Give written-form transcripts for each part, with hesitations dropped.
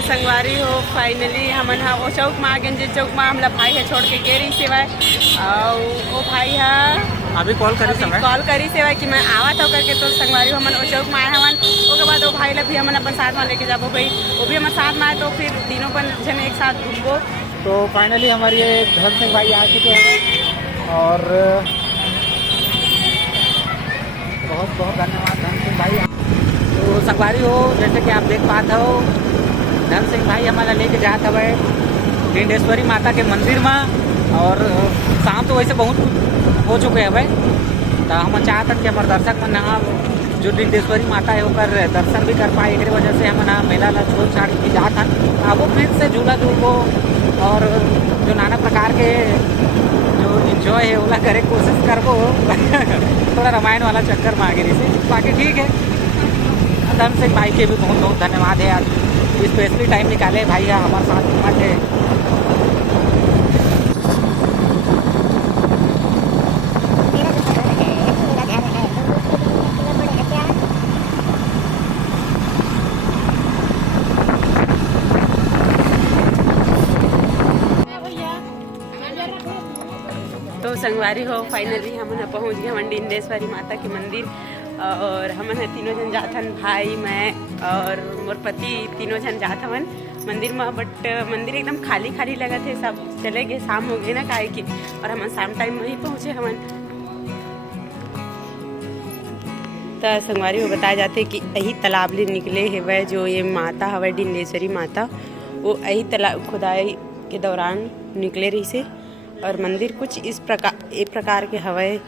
संगवारी हो फाइनली हमन हा वो चौक में आ गए जे चौक में हमला भाई है छोड़ के गे रही सेवा और वो भाई हा अभी कॉल करी सेवा कि मैं आवा था करके तो संगवारी हमन वो चौक में आए हवन उसके बाद वो भाई ला भी हमन अपन साथ में लेके जाबो भाई वो भी हमारे साथ में आए तो फिर तीनों अपन जन एक साथ घूमबो। तो फाइनली हमारे ये धन सिंह भाई आ चुके हैं और बहुत बहुत धन्यवाद धन सिंह भाई। तो संगवारी हो जैसे कि आप देख पाते हो धन सिंह भाई हमारा लेके जाते हुए डिंडेश्वरी माता के मंदिर में और शाम तो वैसे बहुत हो चुके हैं भाई तो हम चाहते कि हमारे दर्शक मन यहाँ जो डिंडेश्वरी माता है होकर दर्शन भी कर पाए एक वजह से हम यहाँ मेला ला छोड़ छाड़ के जाता अब वो फिर से झूला झूलो और जो नाना प्रकार के जो इंजॉय है वो करे कोशिश करबो थोड़ा रामायण वाला चक्कर में आगे से बाकी ठीक है। धन सिंह भाई के भी बहुत बहुत धन्यवाद है आज स्पेशली टाइम निकाले भाई हमारे साथ घूमा थे। तो संगवारी हो फाइनली हम पहुँच गए हम डिंडेश्वरी माता के मंदिर और हमन तीनों जन जात हन भाई मैं और मोर पति तीनों जन जात हवन मंदिर में बट मंदिर एकदम खाली खाली लगा थे सब चले गए शाम हो गए ना काहे की और हम शाम टाइम में ही पहुँचे हमन। तो संगवारी हो बताया जाते कि यही तालाब ले निकले है जो ये माता हवे डिंडेश्वरी माता वो यही तालाब खुदाई के दौरान निकले रही से और मंदिर कुछ इस प्रकार के हवे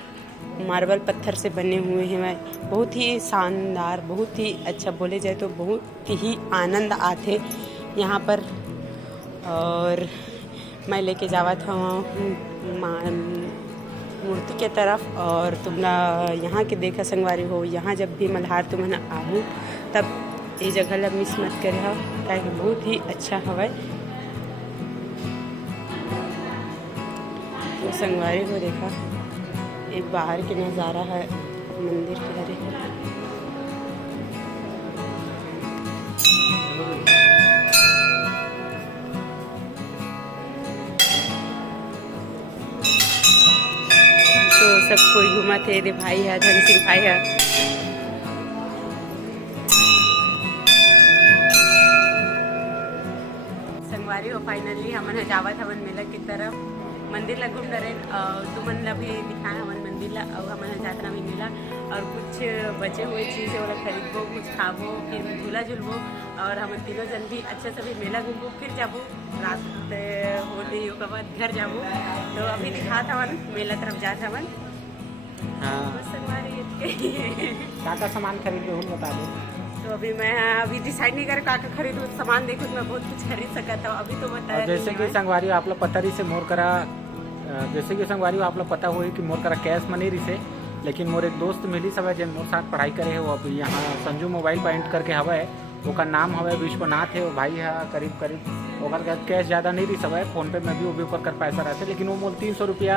मार्बल पत्थर से बने हुए हैं बहुत ही शानदार बहुत ही अच्छा बोले जाए तो बहुत ही आनंद आते यहाँ पर। और मैं लेके जावा था मूर्ति के तरफ और तुमने यहाँ के देखा संगवारी हो यहाँ जब भी मल्हार तुमने आहू तब ये जगह ला मिस मत करे हो क्या बहुत ही अच्छा हवा। तो संगवारी को देखा एक बाहर के नज़ारा है मंदिर के हरे तो सब कोई घूमा थे रे भाई है धन सिंह भाई है। संगवारी हो फाइनली हमन जावा था मेला की तरफ मंदिर ला घूम रहे तुमन ला भी दिखाए हमन मंदिर ला और हमन जातना भी मिला और कुछ बचे हुए चीज़ वाला खरीदबो कुछ खाबो फिर झूला झूलबो और हम तीनों जन भी अच्छे से भी मेला घूमबो फिर जाबो रात होली के बाद घर जाबो। तो अभी दिखा था हमन मेला तरफ जात हमन। क्या सामान खरीद हूँ बता दो। तो अभी मैं अभी डिसाइड नहीं कर का खरीदूँ सामान देखूँ मैं बहुत कुछ खरीद सकता था अभी तो बताया। जैसे कि संगवारी आप लोग पता रही से मोर करा जैसे कि संगवारी आप लोग पता हुई कि मोर करा कैश मनी रही से लेकिन मोर एक दोस्त मिली सब जिन मोर साथ पढ़ाई करे हो अभी यहाँ संजू मोबाइल पॉइंट करके हवा है वो नाम हवा विश्वनाथ है वो भाई है करीब करीब कैश ज़्यादा नहीं रही सब है फ़ोन पे में भी वो भी ऊपर कर पैसा रहते लेकिन वो मोल 300 रुपया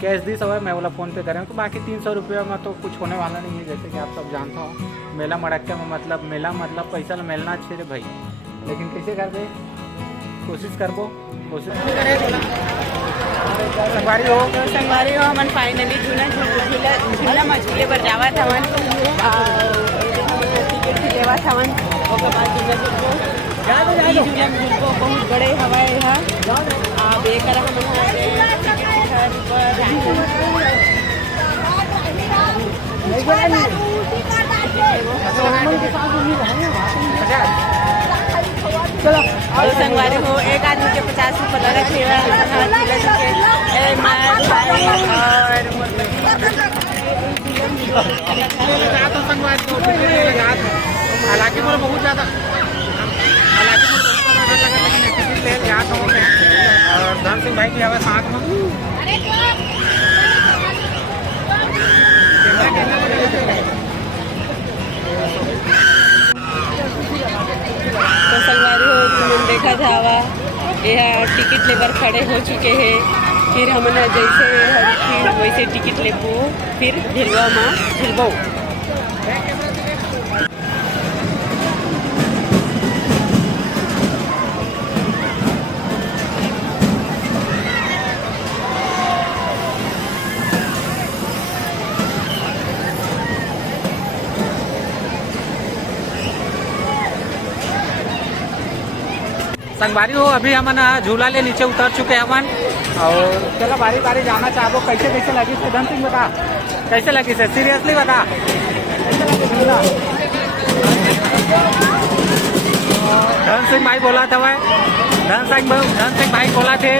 कैश दी सब है मैं वाला फ़ोन पे कर रहा हूँ तो बाकी 300 रुपया में तो कुछ होने वाला नहीं है। जैसे कि आप सब जानते हो मेला मड़क्के में मतलब मेला मतलब पैसा मिलना अच्छे रे भाई लेकिन कैसे कर दे कोशिश करबो कोशिश संगवारी हो हमन फाइनली झूला मछली पर जावा था टिकट भी लेवा था ओकर बाद झूला झूलबो बहुत बड़े हवाई है अब एक और संगवारी हो एक आदमी के 50 रुपये लगा हालांकि मुझे बहुत ज़्यादा लगा लेकिन टिकट ले जाता हूँ मैं और धन सिंह भाई की हवा साथ में तो संगवारी हो तुम देखा जावा यह टिकट लेकर खड़े हो चुके हैं फिर हमने जैसे फिर वैसे टिकट लेबो फिर झिलवा में झिलबो। संगवारी हो अभी हमन झूला ले नीचे उतर चुके हमन और चलो बारी बारी जाना चाहो कैसे कैसे लगी से धन सिंह बता कैसे लगी से सीरियसली बता कैसे लगी झूला। धन सिंह भाई बोला था भाई धन सिंह भाई बोला थे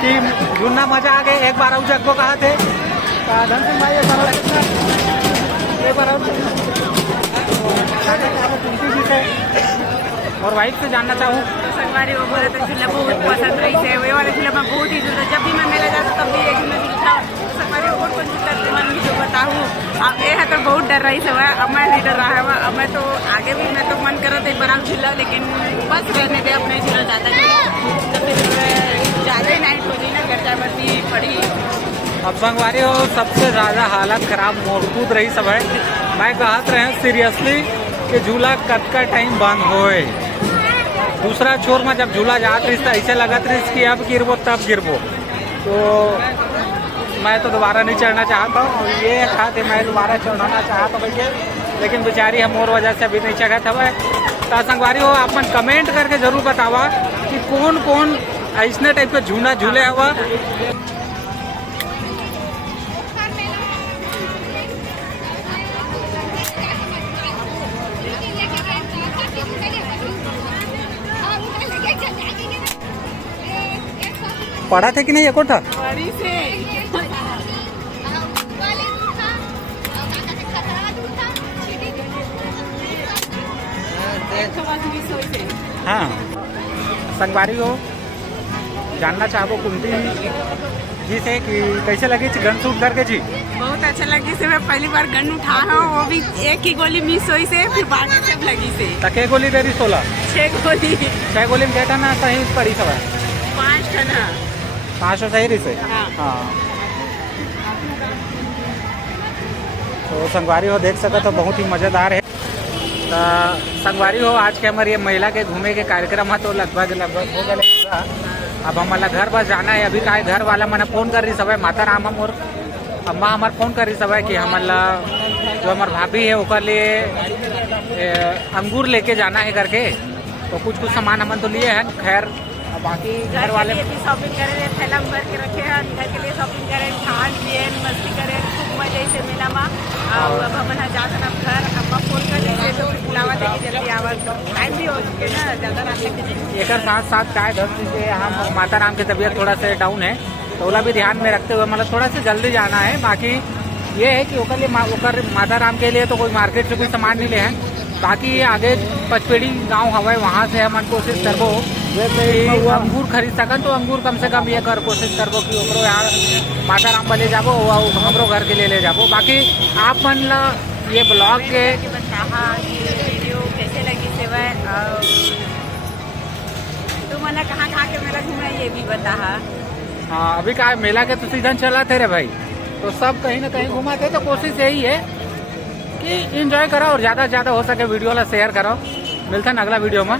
कि झूलना मजा आ गए एक बार और जग को कहा थे धन सिंह भाई एक बार और वाइफ से जानना चाहूँ संगवारी वो बोले तो झूला बहुत पसंद रही है वे वाले झूला में बहुत ही झूला जब भी मैं मेला जाता तब भी एक झूला दिखा संगवारी वो बहुत करते मन भी जो बताऊँ अब ये है तो बहुत डर रही है अब मैं नहीं डर रहा है अब मैं तो आगे भी मैं तो मन करा था बड़ा झूला लेकिन बस रहने दे अपने झूला ज़्यादा ज़्यादा नाइट हो गई ना खर्चा बढ़ती पड़ी। अब संगवारी हो सबसे ज़्यादा हालत खराब मौजूद रही सब है मैं कहत रहे सीरियसली कि झूला कब का टाइम बंद होए दूसरा छोर में जब झूला जात रही तो ऐसे लगत रही कि अब गिरबो तब गिरबो तो मैं तो दोबारा नहीं चढ़ना चाहता हूँ ये था कि मैं दोबारा चढ़ना चाहता भैया लेकिन बेचारी हम और वजह से अभी नहीं चढ़ा था तो संगवारी हो आप मन कमेंट करके जरूर बतावा कि कौन कौन ऐसने टाइप के झूला झूले हवा। पढ़ा थे कि नहीं एक था हाँ संगवारी हो जानना चाहो कुंती जी से कि कैसे लगी थी गन शूट करके जी। बहुत अच्छा लगी से मैं पहली बार गन उठा हूँ वो भी एक ही गोली मिस हुई से फिर बाकी सब लगी से तके गोली दे रही 16 6 गोली में देता ना सही पड़ी सब 5 टना 5 सही रही से हाँ तो संगवारी हो देख सका तो बहुत ही मज़ेदार है। तो संगवारी हो आज के हमारे ये महिला के घूमे के कार्यक्रम है तो लगभग हो गए पूरा अब हमारा घर बस जाना है अभी का घर वाला मैंने फ़ोन कर रही सब माता राम हम और अम्मा हमारे फ़ोन कर रही सब कि हमारा जो हमारे भाभी है उसके लिए अंगूर लेके जाना है करके तो कुछ सामान हमन तो लिए हैं खैर बाकी घर वाले भी शॉपिंग करे थैला भर के रखे हैं घर के लिए शॉपिंग करे खान पिए मस्ती करे खूब मजे से मेला में अब हमन जाते ना घर अम्मा फोन कर देते तो बुलावा देके जल्दी आवा टाइम भी हो चुके ना ज़्यादा रात तक एक साथ साथ काय धर हम माता राम की तबीयत थोड़ा सा डाउन है तो ओला भी ध्यान में रखते हुए मतलब थोड़ा सा जल्दी जाना है। बाकी ये है कि ओकर लिए माता राम के लिए तो कोई मार्केट से कोई सामान नहीं ले हैं बाकी ये आगे पचपेड़ी गांव हवा वहाँ से हम कोशिश करबो अंगूर खरीद सकन तो अंगूर कम से कम ये कर कोशिश करबो कि ओकरो यहाँ माता राम पर ले जाबो हमरो घर के लिए ले जाबो। बाकी आप मन ला ये ब्लॉग के वीडियो कैसे लगी सेवा तुम मना कहाँ के मेला घूमे ये भी बता। हाँ अभी का मेला के तो सीजन चला थे रे भाई तो सब कहीं ना कहीं घुमाते तो कोशिश यही है कि एंजॉय करो और ज़्यादा से ज़्यादा हो सके वीडियो ला शेयर करो। मिलता है अगला वीडियो में।